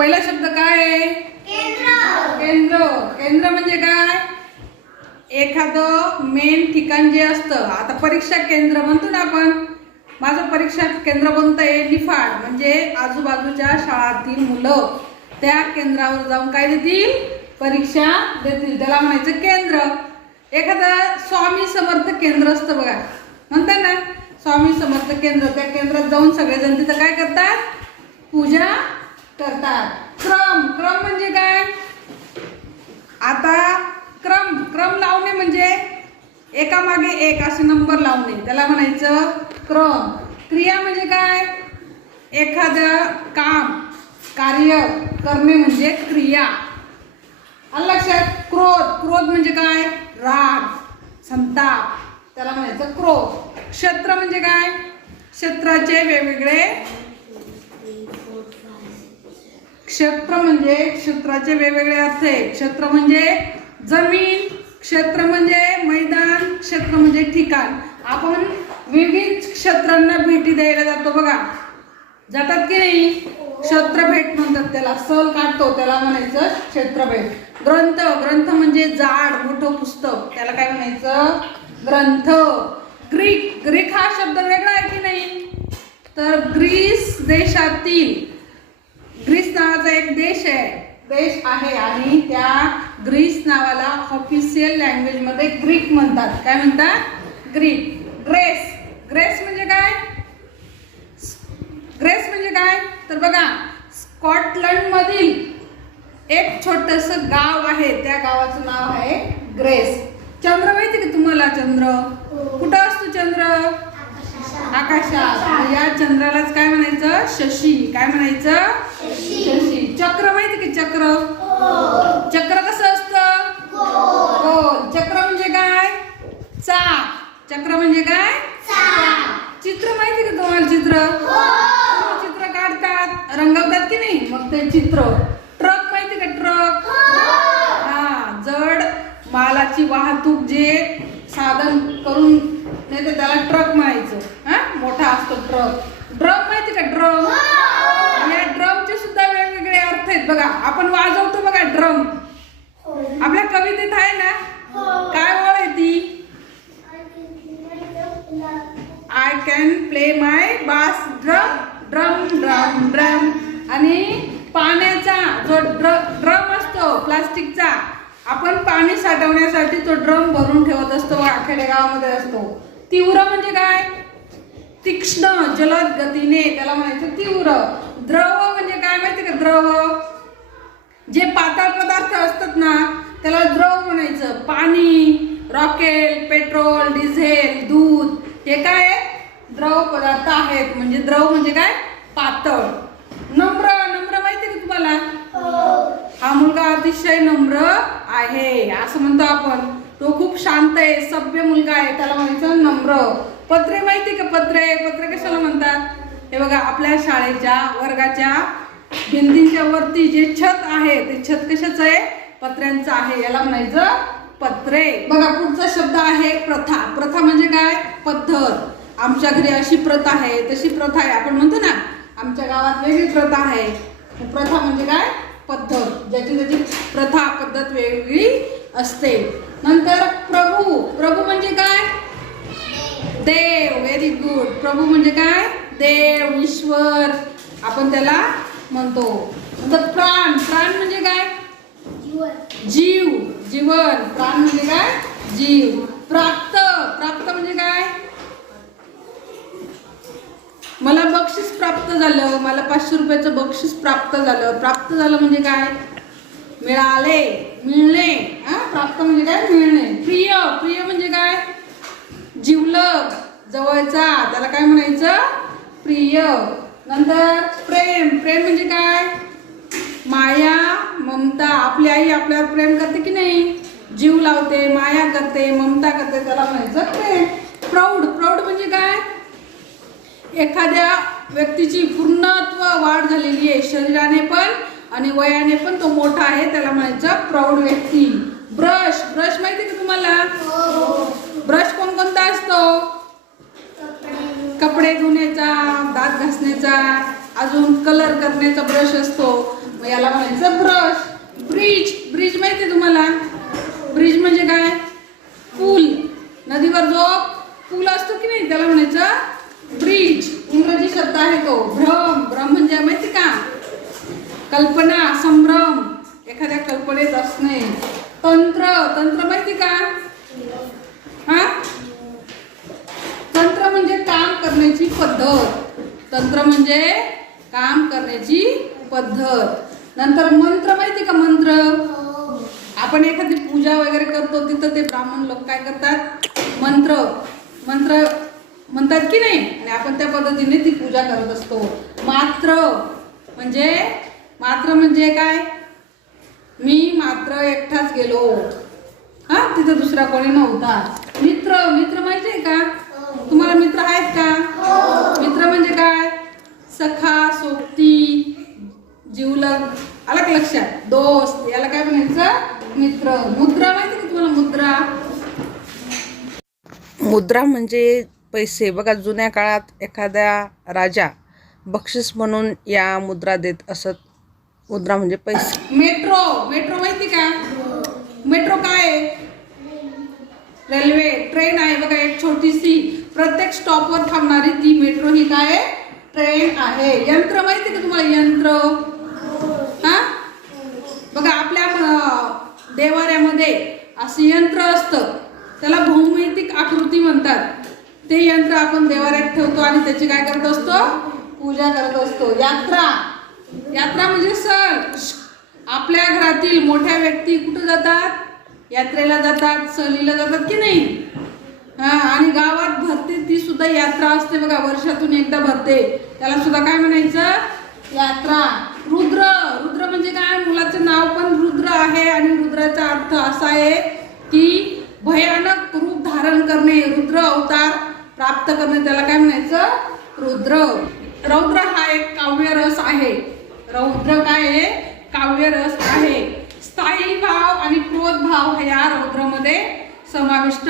पहिला शब्द काय आहे? केंद्र. केंद्र. म्हणजे काय? एखादं मेन ठिकाण जे असतं. आता परीक्षा केंद्र म्हणतो ना आपण. माझं परीक्षा केंद्र कोणतं आहे? निफाड. म्हणजे आजूबाजूच्या शाळातील मुलं त्या केंद्रावर जाऊन काय देतील? परीक्षा देतील. त्याला म्हणायचं केंद्र. एखादं स्वामी समर्थ केंद्र असतं बघा. म्हणतात ना स्वामी समर्थ केंद्र. त्या केंद्रात जाऊन सगळेजण तिथं काय करतात? पूजा करतात. क्रम. क्रम म्हणजे काय? आता क्रम. क्रम लावणे म्हणजे एका मागे एक असे नंबर लावणे. त्याला म्हणायचं क्रम. क्रिया म्हणजे काय? एखादं काम कार्य करणे म्हणजे क्रिया. आलं लक्षात? क्रोध. क्रोध म्हणजे काय? राग संताप. त्याला म्हणायचं क्रोध. क्षेत्र म्हणजे काय? क्षेत्राचे वेगवेगळे क्षेत्र म्हणजे क्षेत्राचे वेगवेगळे अर्थ आहे क्षेत्र म्हणजे जमीन क्षेत्र म्हणजे मैदान क्षेत्र म्हणजे ठिकाण. आपण विविध क्षेत्रांना भेटी द्यायला जातो बघा. जातात की नाही? क्षेत्र भेट म्हणतात त्याला. सल काढतो त्याला म्हणायचं क्षेत्र भेट ग्रंथ. ग्रंथ म्हणजे जाड मोठं पुस्तक. त्याला काय म्हणायचं? ग्रंथ. ग्रीक. ग्रीक हा शब्द वेगळा आहे की नाही? तर ग्रीस देशातील ग्रीस नावाचा एक देश आहे. देश आहे आणि त्या ग्रीस नावाला ऑफिशियल लँग्वेजमध्ये ग्रीक म्हणतात. काय म्हणतात? ग्रीक. ग्रेस. ग्रेस म्हणजे काय? ग्रेस म्हणजे काय? तर बघा स्कॉटलंड मधील एक छोटस गाव आहे. त्या गावाचं नाव आहे ग्रेस. चंद्र माहिती का तुम्हाला चंद्र? कुठं असतो चंद्र? आकाशात. या चंद्रालाच काय म्हणायचं? शशी. काय म्हणायचं? शशी. चक्र माहिती का चक्र? चक्र कसं असतं? गोल. चक्र म्हणजे काय? चाक. चक्र म्हणजे काय. चित्र माहिती का तुम्हाला चित्र? चित्र काढतात. रंगवतात की नाही? मग ते चित्र. ट्रक माहिती का ट्रक? हा. जड मालाची वाहतूक जे साधन करून नेते त्याला ट्रक म्हणायचं हा मोठा असतो ट्रक ड्रम माहिती का ड्रम या ड्रमचे सुद्धा वेगवेगळे अर्थ आहेत बघा आपण वाजवतो बघा ड्रम आपल्या कवितेत आहे ना काय ओळ आहे ती I can play my bass drum drum drum drum आणि पाण्याचा जो ड्र ड्रम असतो प्लास्टिकचा. आपण पाणी साठवण्यासाठी तो ड्रम भरून ठेवत असतो खेडेगावामध्ये असतो. तीव्र म्हणजे काय? तीक्ष्ण जलद गतीने त्याला म्हणायचं तीव्र. द्रव म्हणजे काय माहिती का? द्रव. जे पातळ पदार्थ असतात ना त्याला द्रव म्हणायचं. पाणी रॉकेल पेट्रोल डिझेल दूध हे काय? द्रव पदार्थ आहेत. म्हणजे द्रव म्हणजे काय? पातळ. नम्र नम्र माहिती का तुम्हाला? हा मुलगा अतिशय नम्र आहे असं म्हणतो आपण. तो खूप शांत आहे सभ्य मुलगा आहे त्याला म्हणायचं नम्र. पत्रे माहिती का पत्रे? पत्रे कशाला म्हणतात? हे बघा आपल्या शाळेच्या वर्गाच्या भिंतींच्या वरती जे छत आहे ते छत कशाचं आहे? पत्र्यांचं आहे. याला म्हणायचं पत्रे. बघा पुढचा शब्द आहे प्रथा. प्रथा म्हणजे काय? पद्धत. आमच्या घरी अशी प्रथा आहे तशी प्रथा आहे. आपण म्हणतो ना आमच्या गावात वेगळी प्रथा आहे. प्रथा म्हणजे काय? पद्धत ज्याची त्याची प्रथा पद्धत वेगळी असते. नंतर प्रभू प्रभू म्हणजे काय? देव व्हेरी गुड प्रभू म्हणजे काय? देव ईश्वर आपण त्याला म्हणतो. नंतर प्राण प्राण म्हणजे काय? जीव जीवन. प्राण म्हणजे काय? जीव. प्राप्त प्राप्त म्हणजे काय? मला बक्षीस प्राप्त झालं मला पाचशे रुपयाचं बक्षीस प्राप्त झालं. प्राप्त झालं म्हणजे काय? मिळाले मिळणे. हा? प्राप्त म्हणजे काय? मिळणे. प्रिय प्रिय म्हणजे काय? जिवलग जवळचा. त्याला काय म्हणायचं? प्रिय. नंतर प्रेम. प्रेम म्हणजे काय? माया ममता. आपली आई आपल्यावर प्रेम करते की नाही? जीव लावते माया करते ममता करते. त्याला म्हणायचं प्रेम. प्रौढ. प्रौढ म्हणजे काय? एखाद्या व्यक्तीची पूर्णत्व वाढ झालेली आहे शरीराने पण आणि वयाने पण तो मोठा आहे त्याला म्हणायचं प्रौढ व्यक्ती. ब्रश ब्रश माहिती का तुम्हाला? ब्रश कोणकोणता असतो? कपडे धुण्याचा दात घासण्याचा अजून कलर करण्याचा ब्रश असतो. मग याला म्हणायचं ब्रश. ब्रिज ब्रिज माहिती आहे तुम्हाला? ब्रिज म्हणजे काय? पूल. नदीवर जो पूल असतो की नाही त्याला म्हणायचं ब्रिज इंग्रजी शब्द आहे तो. भ्रम भ्रम म्हणजे माहिती का? कल्पना संभ्रम. एखाद्या कल्पनेत असणे. तंत्र तंत्र माहिती का? हा? तंत्र म्हणजे काम करण्याची पद्धत. तंत्र म्हणजे काम करण्याची पद्धत. नंतर मंत्र माहिती का मंत्र? आपण एखादी पूजा वगैरे करतो तिथं ते ब्राह्मण लोक काय करतात? मंत्र. मंत्र म्हणतात की नाही आणि आपण त्या पद्धतीने ती पूजा करत असतो. मात्र म्हणजे मात्र म्हणजे काय? मी मात्र एकटाच गेलो. हा? तिथं दुसरा कोणी नव्हता. मित्र मित्र माहिती आहे का? तुम्हाला मित्र आहेत का? मित्र म्हणजे काय? सखा सोबती जीवलग आला का लक्षात. दोस्त याला काय म्हणायचं? मित्र. मुद्रा माहिती का तुम्हाला मुद्रा? मुद्रा म्हणजे पैसे. बघा जुन्या काळात एखाद्या राजा बक्षीस म्हणून या मुद्रा देत असत. मुद्रा म्हणजे पैसे. मेट्रो मेट्रो माहिती का? मेट्रो काय आहे? रेल्वे ट्रेन आहे बघा एक छोटीशी. प्रत्येक स्टॉपवर थांबणारी ती मेट्रो ही काय ट्रेन आहे. यंत्र माहिती का तुम्हाला? यंत्र. हा? बघा आपल्या देवाऱ्यामध्ये असं यंत्र असतं. त्याला भौमितिक आकृती म्हणतात. ते यंत्र आपण देवाऱ्यात ठेवतो आणि त्याची काय करत असतो? पूजा करत असतो. यात्रा. यात्रा म्हणजे सण. आपल्या घरातील मोठ्या व्यक्ती कुठं जातात? यात्रेला जातात सहलीला जातात की नाही? हा आणि गावात भरते ती सुद्धा यात्रा असते बघा. वर्षातून एकदा भरते. त्याला सुद्धा काय म्हणायचं? यात्रा. रुद्र. रुद्र म्हणजे काय? मुलाचं नाव पण रुद्र आहे आणि रुद्राचा अर्थ असा आहे की भयानक रूप धारण करणे. रुद्र अवतार प्राप्त करणे त्याला काय म्हणायचं? रुद्र. रौद्र हा एक काव्य रस आहे. रौद्र काय आहे? काव्य रस आहे. स्थायी भाव आणि क्रोध भाव या रौद्रमध्ये समाविष्ट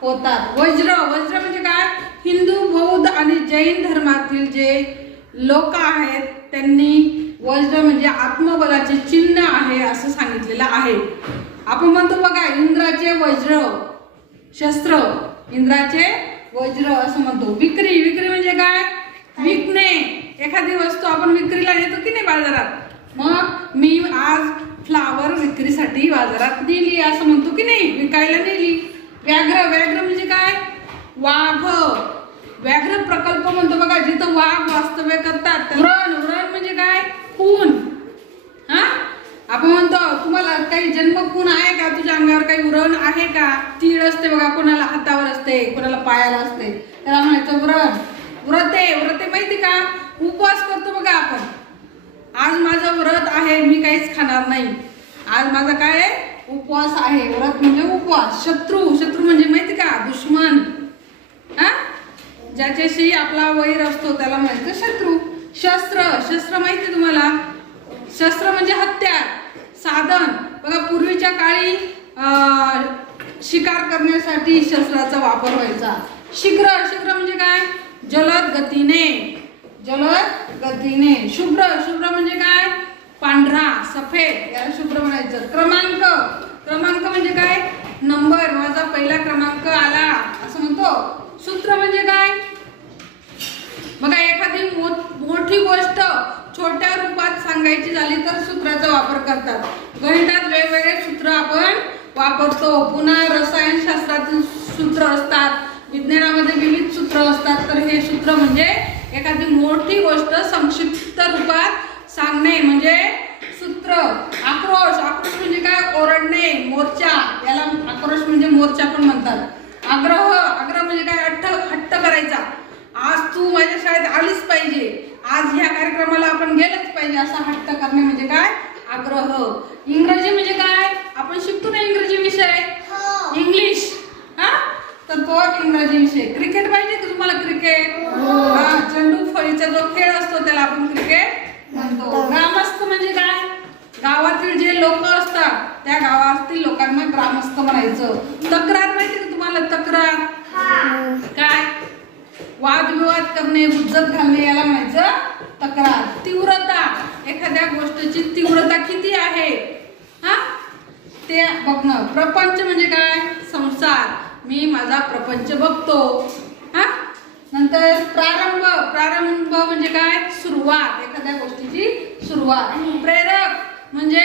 होतात. वज्र. वज्र म्हणजे काय? हिंदू बौद्ध आणि जैन धर्मातील जे लोक आहेत त्यांनी वज्र म्हणजे आत्मबलाचे चिन्ह आहे असं सांगितलेलं आहे. आपण म्हणतो बघा इंद्राचे वज्र शस्त्र इंद्राचे वज्र असं म्हणतो. विक्री विक्री म्हणजे काय? विकणे. एखादी वस्तू आपण विक्रीला नेतो की नाही बाजारात? मग मी आज फ्लावर विक्रीसाठी बाजारात नेली असं म्हणतो की नाही? विकायला नेली. व्याघ्र व्याघ्र म्हणजे काय? वाघ. व्याघ्र प्रकल्प म्हणतो बघा जिथं वाघ वास्तव्य करतात व्रण व्रण. म्हणजे काय? खून आपण म्हणतो तुम्हाला काही जन्म खून आहे का? तुझ्या अंगावर काही व्रण आहे का? तीळ असते बघा कोणाला हातावर असते कोणाला पायाला असते. त्याला म्हणायचं व्रण व्रते व्रते माहिती का? उपवास करतो बघा आपण. आज माझं व्रत आहे मी काहीच खाणार नाही. आज माझा काय आहे? उपवास आहे. व्रत म्हणजे उपवास शत्रू शत्रू म्हणजे माहिती का? दुश्मन. हा? ज्याच्याशी आपला वैर असतो त्याला म्हणायचं शत्रू. शस्त्र शस्त्र माहिती तुम्हाला? शस्त्र म्हणजे हत्यार. साधन. बघा पूर्वीच्या काळी शिकार करण्यासाठी शस्त्राचा वापर व्हायचा. शीघ्र शीघ्र म्हणजे काय? जलद गतीने. जलद गतीने. शुभ्र शुभ्र म्हणजे काय? पांढरा सफेद. याला शुभ्र म्हणायचं. क्रमांक. क्रमांक म्हणजे काय? नंबर. माझा पहिला क्रमांक आला. असं म्हणतो. सूत्र म्हणजे काय? बघा एखादी मोठी गोष्ट. छोट्या रूपात सांगायची झाली तर सूत्राचा वापर करतात. गणितात वेगवेगळे सूत्र आपण वापरतो. पुन्हा रसायनशास्त्रातील सूत्र असतात. विज्ञानामध्ये विविध सूत्र असतात. तर हे सूत्र म्हणजे एखादी मोठी गोष्ट संक्षिप्त रूपात सांगणे म्हणजे सूत्र. आक्रोश. आक्रोश म्हणजे काय? ओरडणे मोर्चा. याला आक्रोश म्हणजे मोर्चा पण म्हणतात. आग्रह. आग्रह म्हणजे काय? हट्ट हट्ट करायचा. आज तू माझ्या शाळेत आलीच पाहिजे. आज ह्या कार्यक्रमाला आपण गेलंच पाहिजे असा हट्ट करणे म्हणजे काय? आग्रह. इंग्रजी म्हणजे काय आपण शिकतो ना इंग्रजी विषय इंग्लिश हा तर तो इंग्रजी विषय क्रिकेट पाहिजे का तुम्हाला क्रिकेट हा चेंडू फळीचा जो खेळ असतो त्याला आपण क्रिकेट म्हणतो ग्रामस्थ म्हणजे काय गावातील जे लोक असतात त्या गावातील लोकांना ग्रामस्थ म्हणायचं तक्रार माहिती का तुम्हाला तक्रार काय वादविवाद करणे हुज्जत घालणे याला म्हणायचं तक्रार. तीव्रता. एखाद्या गोष्टीची तीव्रता किती आहे? हा? ते बघणं. प्रपंच म्हणजे काय? संसार. मी माझा प्रपंच बघतो. हा? नंतर प्रारंभ. प्रारंभ म्हणजे काय? सुरुवात. एखाद्या गोष्टीची सुरुवात. प्रेरक म्हणजे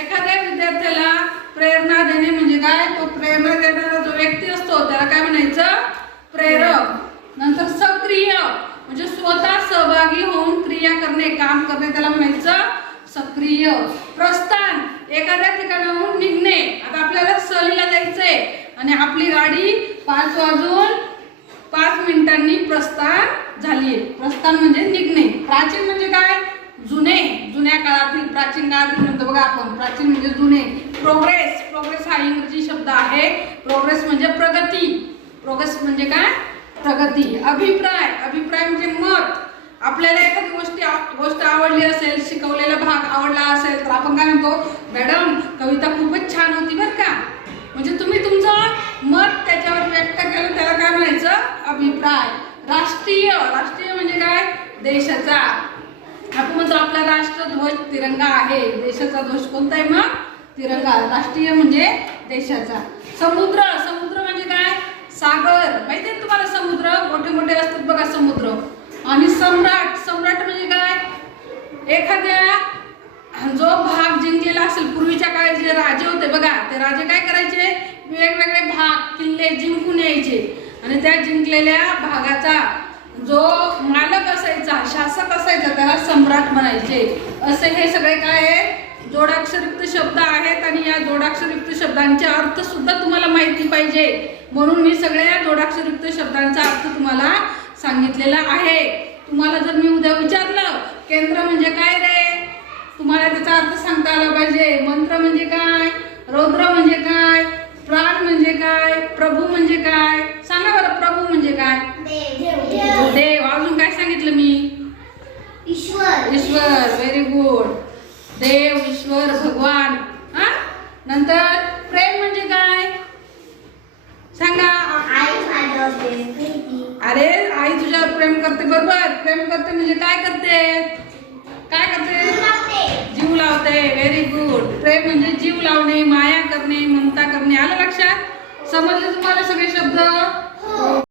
एखाद्या विद्यार्थ्याला प्रेरणा देणे म्हणजे काय तो प्रेरणा देणारा जो व्यक्ती असतो त्याला काय म्हणायचं प्रेरक नंतर सक्रिय म्हणजे स्वतः सहभागी होऊन क्रिया करणे काम करणे त्याला म्हणायचं सक्रिय प्रस्थान एखाद्या ठिकाणाहून निघणे आता आपल्याला सहलीला जायचंय आणि आपली गाडी पाच वाजून पाच मिनिटांनी प्रस्थान झाली प्रस्थान म्हणजे निघणे. प्राचीन म्हणजे काय? जुने. जुन्या काळातील प्राचीन काळातील म्हणतो बघा आपण. प्राचीन म्हणजे जुने. प्रोग्रेस प्रोग्रेस हा इंग्रजी शब्द आहे. प्रोग्रेस म्हणजे प्रगती. प्रोग्रेस म्हणजे काय? प्रगती. अभिप्राय. अभिप्राय म्हणजे मत. आपल्याला एखादी गोष्टी गोष्ट आवडली असेल शिकवलेला भाग आवडला असेल तर आपण काय म्हणतो? मॅडम कविता खूपच छान होती बरं का म्हणजे तुम्ही तुमचं मत त्याच्यावर व्यक्त केलं त्याला काय म्हणायचं अभिप्राय राष्ट्रीय राष्ट्रीय म्हणजे काय देशाचा आपण म्हणतो आपला राष्ट्रध्वज तिरंगा आहे. देशाचा ध्वज कोणता आहे मग? तिरंगा. राष्ट्रीय म्हणजे देशाचा. समुद्र. समुद्र म्हणजे काय? सागर. माहिती आहे तुम्हाला समुद्र? मोठे मोठे असतात बघा समुद्र. आणि सम्राट. सम्राट म्हणजे काय? एखाद्या जो भाग जिंकलेला असेल पूर्वीच्या काळी जे राजे होते बघा ते राजे काय करायचे? वेगवेगळे भाग किल्ले जिंकून यायचे. आणि त्या जिंकलेल्या भागाचा जो मालक असायचा शासक असायचा त्याला सम्राट म्हणायचे. असे हे सगळे काय आहे जोडाक्षरयुक्त शब्द आहेत आणि या जोडाक्षरयुक्त शब्दांचे अर्थ सुद्धा तुम्हाला माहिती पाहिजे. म्हणून मी सगळ्या जोडाक्षरयुक्त शब्दांचा अर्थ तुम्हाला सांगितलेला आहे. तुम्हाला जर मी उद्या विचारलं केंद्र म्हणजे काय रे? तुम्हाला त्याचा अर्थ सांगता आला पाहिजे. मंत्र म्हणजे काय? रौद्र म्हणजे काय? प्राण म्हणजे काय? प्रभू म्हणजे काय? सांगा बरं प्रभू म्हणजे काय? देव. अजून काय सांगितलं मी? ईश्वर. ईश्वर. व्हेरी गुड देव ईश्वर भगवान. हा? नंतर प्रेम म्हणजे काय? सांगा. अरे आई तुझ्यावर प्रेम करते बरोबर. प्रेम करते म्हणजे काय करते? काय करते. जीव लावते. व्हेरी प्रेम म्हणजे जीव लावणे माया करणे ममता करणे. आलं लक्षात? समजले तुम्हाला सगळे शब्द?